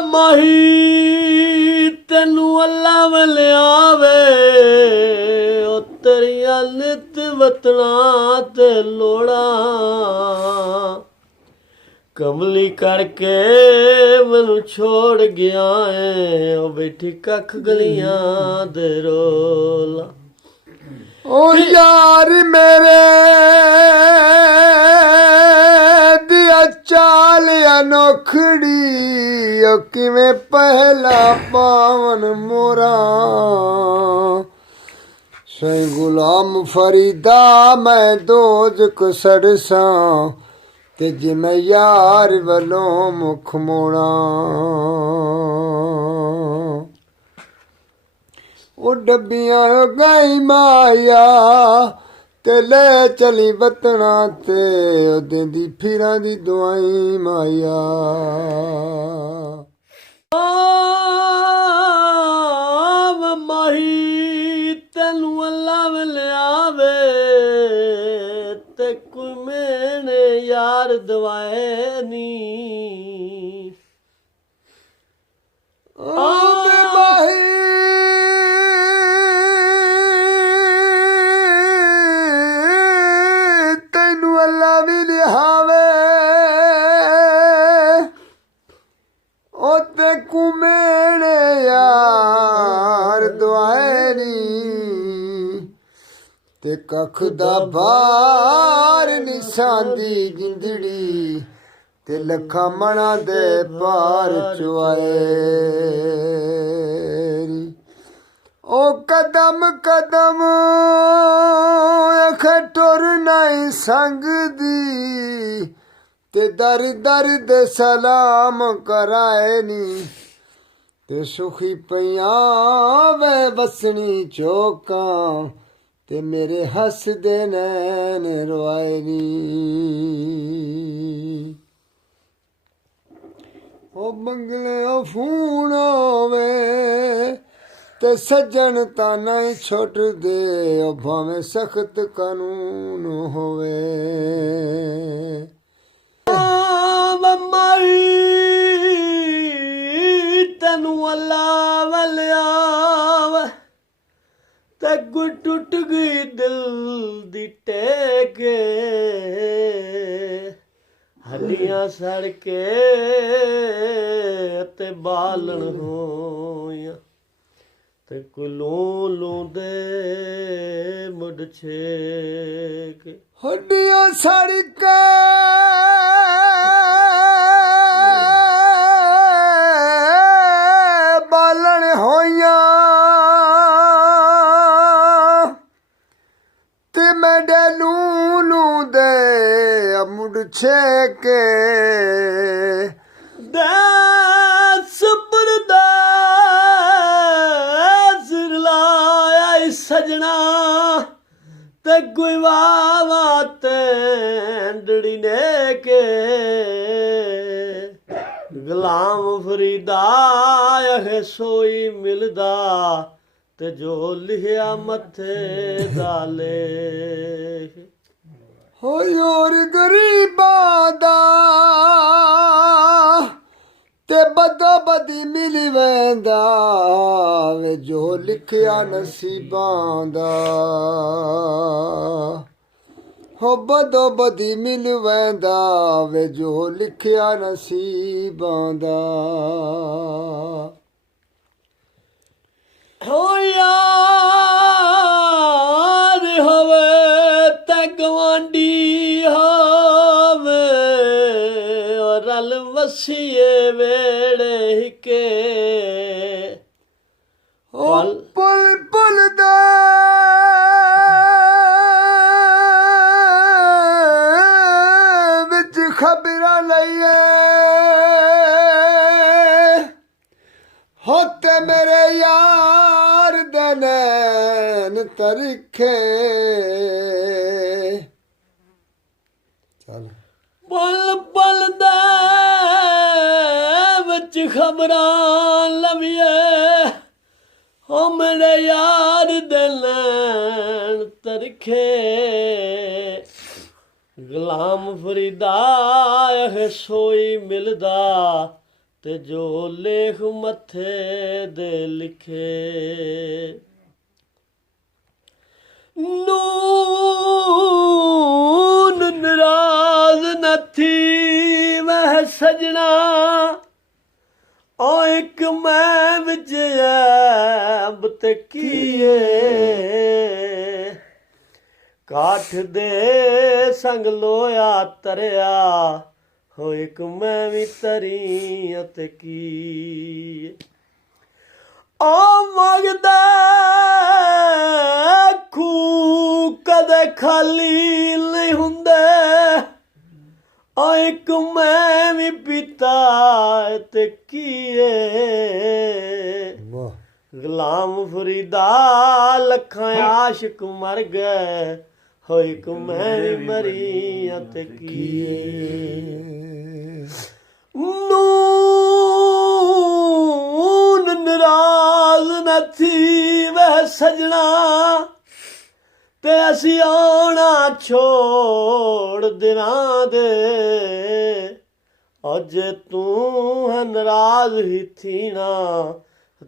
ਮਾਹੀ ਤੈਨੂੰ ਅੱਲਾ ਵਲਿਆਵੇ ਉਹ ਤੇਰੀਆਂ ਨਿਤ ਵਤਨਾਂ ਤੇ ਲੋੜਾਂ ਕਮਲੀ ਕਰਕੇ ਮੈਨੂੰ ਛੋੜ ਗਿਆ ਏ ਉਹ ਬੈਠੀ ਕੱਖ ਗਲੀਆਂ ਦੇ ਰੋਲਾ ओ यार मेरे दिया चाल अनोखड़ी ओ किवें पहला पावन मोरा सै गुलाम फरीदा मैं दोजक सड़सा ते जिमें यार वलों मुख मोड़ा ओ डब्बियां गई माया ते ले चली वतना ते ओ देंदी फिरां दी दुआई माया ਮਾਹੀ ਤੈਨੂੰ ਅੱਲਾ ਵਲਿਆਵੇ ਤੇ ਕੋਈ ਮੈਨੇ ਯਾਰ ਦਵਾਏ ਨੀ ਤੈਨੂੰ ਅੱਲਾ ਵੀ ਲਿਹਾਵੇ ਉਹ ਤੇ ਕੁਮੇਣੇ ਯਾਰ ਦੁਆਏ ਨੀ ਤੇ ਕੱਖ ਦਾ ਭਾਰ ਨਿਸ਼ਾਂਦੀ ਜਿੰਦੜੀ ਤੇ ਲੱਖਾਂ ਮਣਾ ਦੇ ਪਾਰ ਚੁਆਏ ओ कदम कदम अख टुर नहीं संगदी ते दर दर दे सलाम कराए नी ते सुखी पइयां वे वसनी चौकां ते मेरे हस दे नैन रोआए नी ओ बंगले ओ फून होवे ते सज्जन ताना ही छोट दे ओ भावें सख्त कानून होवे ਮਾਹੀ ਤੈਨੂੰ ਅੱਲਾ ਵਲਿਆਵੇ ਤੇ ਗੁ ਟੁੱਟ ਗਈ ਦਿਲ ਦੀ ਟੇਕੇ ਹੱਡੀਆਂ ਸੜ ਕੇ ਤੇ ਬਾਲਣ ਹੋਈਆਂ ਤੇ ਕੁਲੋਂ ਲੋਂਦੇ ਮੁੱਢ ਛੇਕ ਹੱਡੀਆਂ ਸੜ ਕੇ ਬਾਲਣ ਹੋਈਆਂ ਤੇ ਮੈਡੇ ਨੂੰ ਦੇ ਮੁੱਢ ਛੇਕੇ सजना ते गुवावा तेंडड़ी ने के गुलाम फरीदा है सोई मिलदा ते जो लिखिया मथे दाले हो योर गरीबा दा ते बदो बदी मिल वेंदा वे जो लिखिया नसीबां दा हो बदो बदी मिल वेंदा वे जो लिखिया नसीबां दा हो यार होवे ते गवांडी होवे और रल वसीए वेड़े के पुल पुल दे विच खबरां लईए होते मेरे यार दे नैन तरखे चल पल पल दे विच खबरां लविए हो मेरे यार दे नैन तरखे गुलाम फरीदा है सोई मिलदा ਤੇ ਜੋ ਲੇਖ ਮੱਥੇ ਦੇ ਲਿਖੇ। ਨੂਨ ਨਾਰਾਜ਼ ਨਾ ਥੀ ਵਹਿ ਸਜਣਾ, ਓ ਇੱਕ ਮੈਂ ਵਿੱਚ ਐਬ ਤੇ ਕੀਏ। ਕਾਠ ਦੇ ਸੰਗ ਲੋਇਆ ਤਰਿਆ, ਹੋ ਇੱਕ ਮੈਂ ਵੀ ਤਰੀ ਅਤੇ ਕੀ। ਆ ਮੰਗਦਾ ਖੂਹ ਕਦੇ ਖਾਲੀ ਨਹੀਂ ਹੁੰਦੇ, ਆ ਇੱਕ ਮੈਂ ਵੀ ਪੀਤਾ ਤੇ ਕੀਏ। ਵਾਹ ਗੁਲਾਮ ਫਰੀਦਾ ਲੱਖਾਂ ਆਸ਼ਿਕ ਮਰ ਗਏ, ਹੋ ਇੱਕ ਮੈਂ ਵੀ ਮਰੀ ਅਤੇ ਕੀਏ। ਨੂਨ ਨਾਰਾਜ਼ ਨਾ ਥੀ ਵਹਿ ਸਜਣਾ, ਤੇ ਅਸੀਂ ਆਉਣਾ ਛੋੜ ਦਿਨਾਂ ਦੇ। ਅੱਜ ਤੂੰ ਹੈ ਨਾਰਾਜ਼ ਹੀ ਥੀ ਨਾ,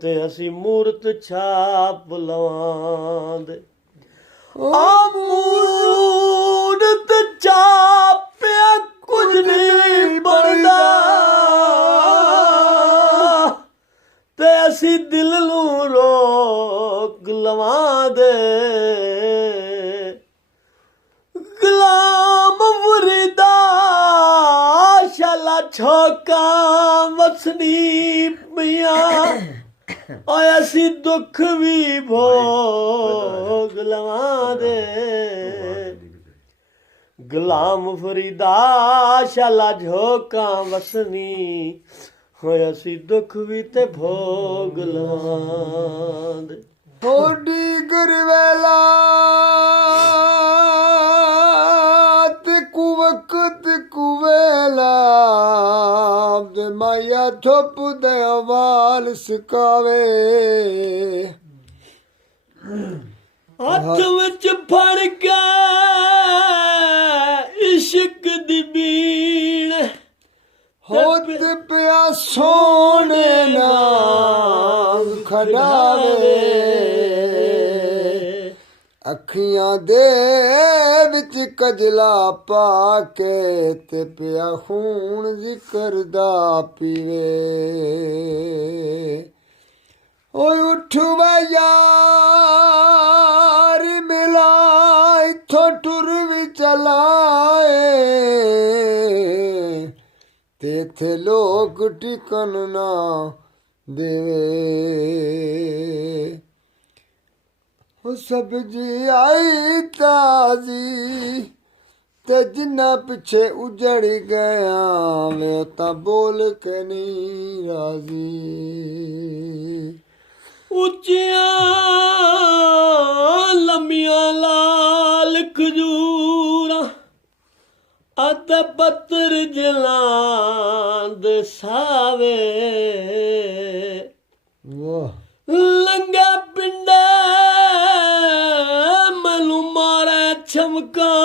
ਤੇ ਅਸੀਂ ਮੂਰਤ ਛਾਪ ਲਵਾਂਦੇ। ਆ ਮੂਰਤ ਛਾਪਿਆ ਕੁਝ ਨਹੀਂ ਬਣਦਾ, ਤੇ ਅਸੀਂ ਦਿਲ ਨੂੰ ਰੋਕ ਲਵਾਂਦੇ। ਗੁਲਾਮ ਫਰੀਦਾ ਸ਼ਾਲਾ ਛੋਕਾਂ ਵਸਣੀ ਪਈਆਂ, ਓਏ ਅਸੀਂ ਦੁੱਖ ਵੀ ਭੋਗ ਲਵਾਂਦੇ। ਗੁਲਾਮ ਫਰੀਦਾ ਸ਼ਾਲਾ ਝੋਕਾਂ ਵਸਣੀ, ਹੋਏ ਅਸੀਂ ਦੁੱਖ ਵੀ ਤੇ ਭੋਗ ਲਵਾਂਦੇ। ਥੋੜੀ ਗਰਵੇਲਾ ਤੇ ਕੁ ਵਕਤ ਕੁਵੇਲਾ, ਦੇ ਮਾਇਆ ਥੋਪ ਦੇ ਵਾਲ ਸਕਾਵੇ। ਹੱਥ ਵਿੱਚ ਫੜ ਕੇ ਇਸ਼ਕ ਦੀ ਬੀਣ, ਹੋਤ ਪਿਆ ਸੋਨੇ ਨਾਲ ਖੜਾਵੇ। ਅੱਖੀਆਂ ਦੇ ਵਿੱਚ ਕਜਲਾ ਪਾ ਕੇ, ਤੇ ਪਿਆ ਖੂਨ ਜ਼ਿਕਰ ਦਾ ਪੀਵੇ। ਓਏ ਉੱਠਵਾ ਯਾਰ ਮਿਲਾ, ਇੱਥੋਂ ਟੁਰ ਵੀ ਚਲਾਏ, ਤੇ ਇੱਥੇ ਲੋਕ ਟਿਕਣ ਨਾ ਦੇਵੇ। ਉਹ ਸਬਜ਼ੀ ਆਈ ਤਾਜ਼ੀ, ਤੇ ਜਿੰਨਾ ਪਿੱਛੇ ਉਜੜ ਗਿਆ, ਮੈਂ ਤਾਂ ਬੋਲ ਕੇ ਨਹੀਂ ਰਾਜ਼ੀ। ਉੱਚੀਆਂ ਲੰਮੀਆਂ ਲਾਲ ਖਜੂਰਾਂ, ਅਤੇ ਪੱਤਰ ਜਲਾਂਦ ਸਾਵੇ। ਵਾਹ ਲੰਗਾ ਪਿੰਡੇ ਮੈਨੂੰ ਮਾਰੇ ਛਮਕਾਂ,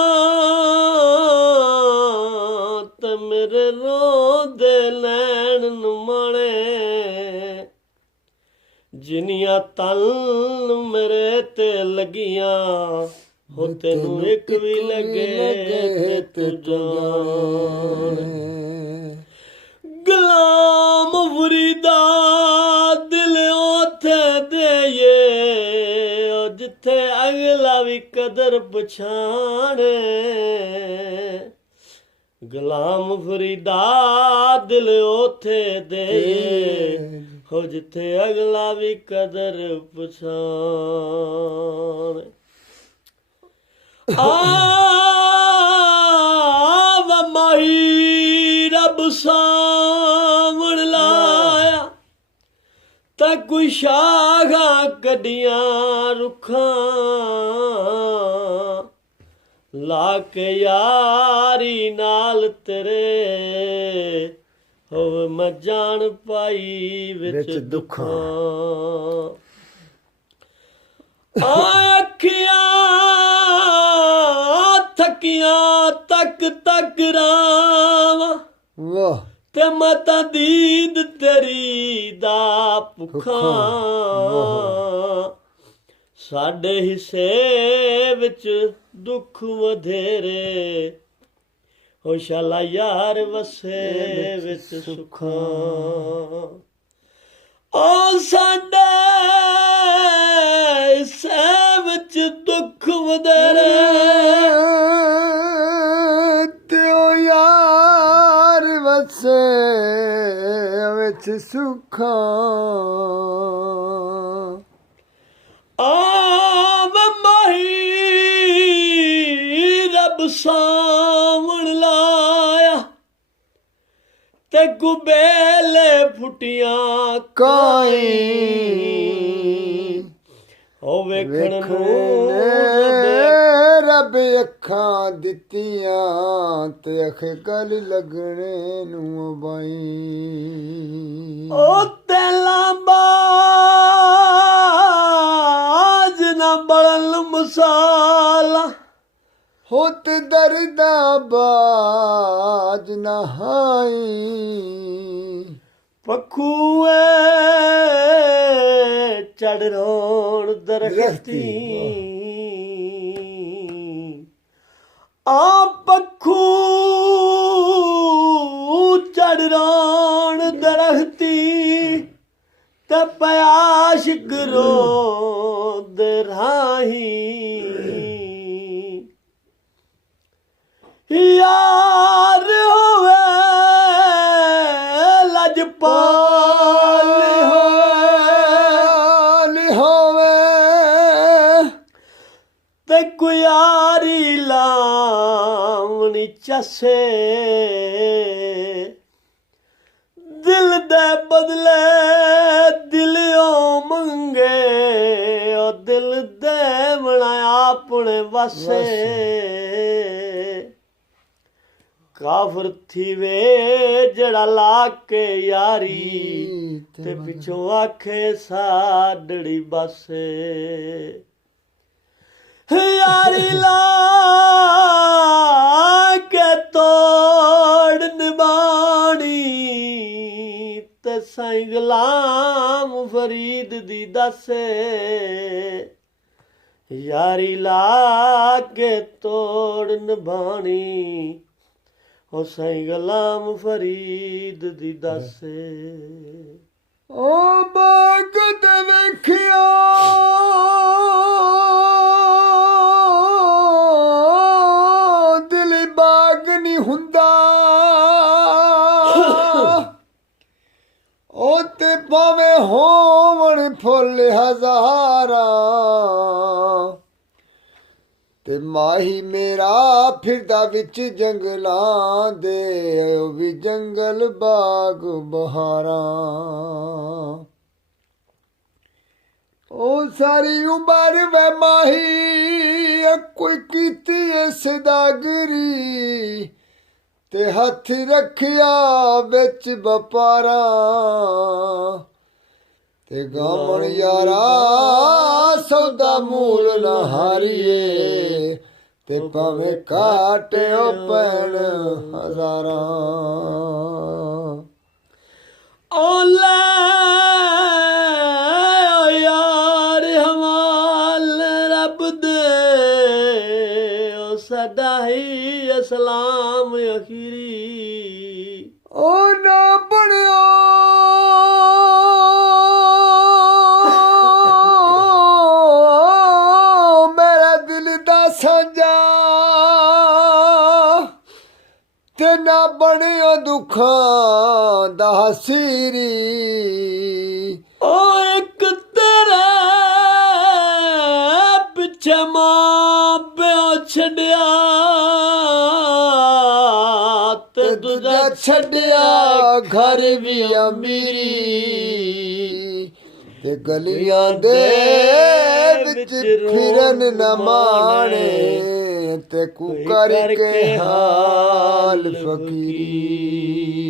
ਤੇ ਮੇਰੇ ਰੋਂਦੇ ਲੈਣ ਨੂੰ ਮਾਣੇ। ਜਿੰਨੀਆਂ ਤਨ ਮੇਰੇ ਤੇ ਲੱਗੀਆਂ, ਹੋ ਤੈਨੂੰ ਇੱਕ ਵੀ ਲੱਗੇ ਤੇ ਤੂੰ ਜਾਣ। ਗੁਲਾਮ ਫਰੀਦਾ ਦਿਲ ਉੱਥੇ ਦੇਈਏ, ਉਹ ਜਿੱਥੇ ਅਗਲਾ ਵੀ ਕਦਰ ਪਛਾਣੇ। ਗੁਲਾਮ ਫਰੀਦਾ ਦਿਲ ਉੱਥੇ ਦੇਈਏ, ਹੋ ਜਿੱਥੇ ਅਗਲਾ ਵੀ ਕਦਰ ਪਛਾਣੇ। ਆਵਾ ਮਾਹੀ ਰੱਬ ਸਾਵਣ ਲਾਇਆ, ਤਾਂ ਕੋਈ ਸ਼ਾਖਾਂ ਕੱਢੀਆਂ ਰੁੱਖਾਂ, ਲਾ ਕੇ ਯਾਰੀ ਨਾਲ ਤੇਰੇ, ਹੋਵੇ ਮੈਂ ਜਾਣ ਪਾਈ ਵਿੱਚ ਦੁੱਖਾਂ। ਅੱਖੀਆਂ ਥੱਕੀਆਂ ਤੱਕ ਤੱਕ ਰਾਵਾਂ, ਵਾਹ ਤੇ ਮੈਂ ਤਾਂ ਦੀਦ ਤੇਰੀ ਦਾ ਭੁੱਖਾ ਸਾਡੇ ਹਿੱਸੇ ਵਿੱਚ ਦੁੱਖ ਵਧੇਰੇ ਹੋ ਸ਼ਾਲਾ ਯਾਰ ਵਸੇ ਵਿੱਚ ਸੁਖਾਂ ਓ ਸਾਡੇ ਹਿੱਸੇ ਵਿੱਚ ਦੁੱਖ ਵਧੇਰੇ ਤੇ ਓ ਯਾਰ ਵਸੇ ਵਿੱਚ ਸੁਖਾਂ ਆਵ ਮਾਹੀ ਰੱਬ ਸਾਵਣ ਲਾਇਆ ਤੇ ਗੁਬੇਲੇ ਫੁੱਟੀਆਂ ਕਾਈ ਉਹ ਵੇਖਣ ਵੇਖਣ ਨੂੰ ਰੱਬ ਅੱਖਾਂ ਦਿੱਤੀਆਂ ਤੇ ਅੱਖ ਗਲ ਲੱਗਣੇ ਨੂੰ ਬਾਈ ਉਹ ਤੇਲਾ ਬਾਜ ਨਾ ਬੜਨ ਮਸਾਲਾ ਹੋ ਤੇ ਦਰਦਾ ਬਾਜ ਨਹਾਈ ਪਖੂਏ ਚੜ ਰੋਣ ਦਰਖਤੀ ਆ ਪਖੂ ਚੜ ਰੋਣ ਦਰਖਤੀ ਤੇ ਪਿਆਸ਼ਕ ਰੋਂਦ ਰਾਹੀ ਯਾਰ ਹੋਵੇ ਲਜਪਾਲ ਹੋਵੇ ਤੇ ਕੁਆਰੀ ਲਾਵਣੀ ਚਸੇ ਦਿਲ ਦੇ ਬਦਲੇ ਦਿਲਿਓ ਮੰਗੇ ਉਹ ਦਿਲ ਦੇ ਬਣਾ ਆਪਣੇ ਵਸੇ ਕਾਫਰ ਥੀਵੇ ਜੜਾ ਲਾ ਕੇ ਯਾਰੀ ਤੇ ਪਿਛੋਂ ਆਖੇ ਸਾਡੜੀ ਬਸੇ ਯਾਰੀ ਲਾ ਕੇ ਤੋੜ ਨਿਬਾਣੀ ਤੇ ਸਾਈਂ ਗੁਲਾਮ ਫਰੀਦ ਦੀ ਦੱਸੇ ਯਾਰੀ ਲਾ ਕੇ ਤੋੜ ਨਿਬਾਣੀ ਹੋ ਸਾਈਂ ਗੁਲਾਮ ਫਰੀਦ ਦੀ ਦੱਸੇ ਓ ਬਾਗ ਤੇ ਵੇਖਿਆ ਦਿਲ ਬਾਗ ਨਹੀਂ ਹੁੰਦਾ ਓ ਤੇ ਭਾਵੇਂ ਹੋਵਣ ਫੁੱਲ ਹਜ਼ਾਰਾਂ ਤੇ ਮਾਹੀ ਮੇਰਾ ਫਿਰਦਾ ਵਿੱਚ ਜੰਗਲਾਂ ਦੇ ਉਹ ਵੀ ਜੰਗਲ ਬਾਗ ਬਹਾਰਾਂ ਉਹ ਸਾਰੀ ਉਮਰ ਵੇ ਮਾਹੀ ਕੋਈ ਕੀਤੀ ਏ ਸਦਾਗਰੀ ਤੇ ਹੱਥ ਰੱਖਿਆ ਵਿੱਚ ਵਪਾਰਾਂ ਤੇ ਗਾਵਣ ਯਾਰਾ ਸੌਦਾ ਮੂਲ ਨਾ ਹਾਰੀਏ ਤੇ ਭਾਵੇਂ ਕਾਟਿਓ ਪੈਣ ਹਜ਼ਾਰਾਂ ਓ ਲੈ ਓ ਯਾਰ ਹਵਾਲ ਰੱਬ ਦੇ ਓ ਸਦਾ ਹੀ ਇਸਲਾਮ ਅਖੀਰੀ ਓ ਨਾ ਬਣਿਓ ਸਾਂਝਾ ਤੇ ਨਾ ਬਣਿਓ ਦੁੱਖਾਂ ਦਾ ਸੀਰੀ ਓ ਇੱਕ ਤੇਰੇ ਪਿੱਛੇ ਮਾਂ ਪਿਓ ਛੱਡਿਆ ਤੇ ਦੂਜਾ ਛੱਡਿਆ ਘਰ ਵੀ ਅਮੀਰੀ ਤੇ ਗਲੀਆਂ ਦੇ ਵਿੱਚ ਫਿਰਨ ਨਾ ਮਾਣੇ ਤੇ ਕੁਕਰ ਕੇ ਹਾਲ ਫਕੀਰੀ